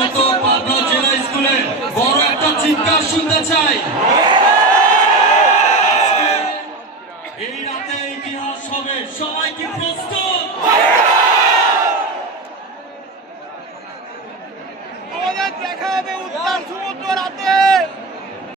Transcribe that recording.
মতো পাবনা জেলা স্কুলে বড় একটা চিৎকার শুনতে চাই। এই রাতে ইতিহাস হবে, সবাই কি প্রস্তুত? দেখা হবে উত্তর সমুদ্র রাতে।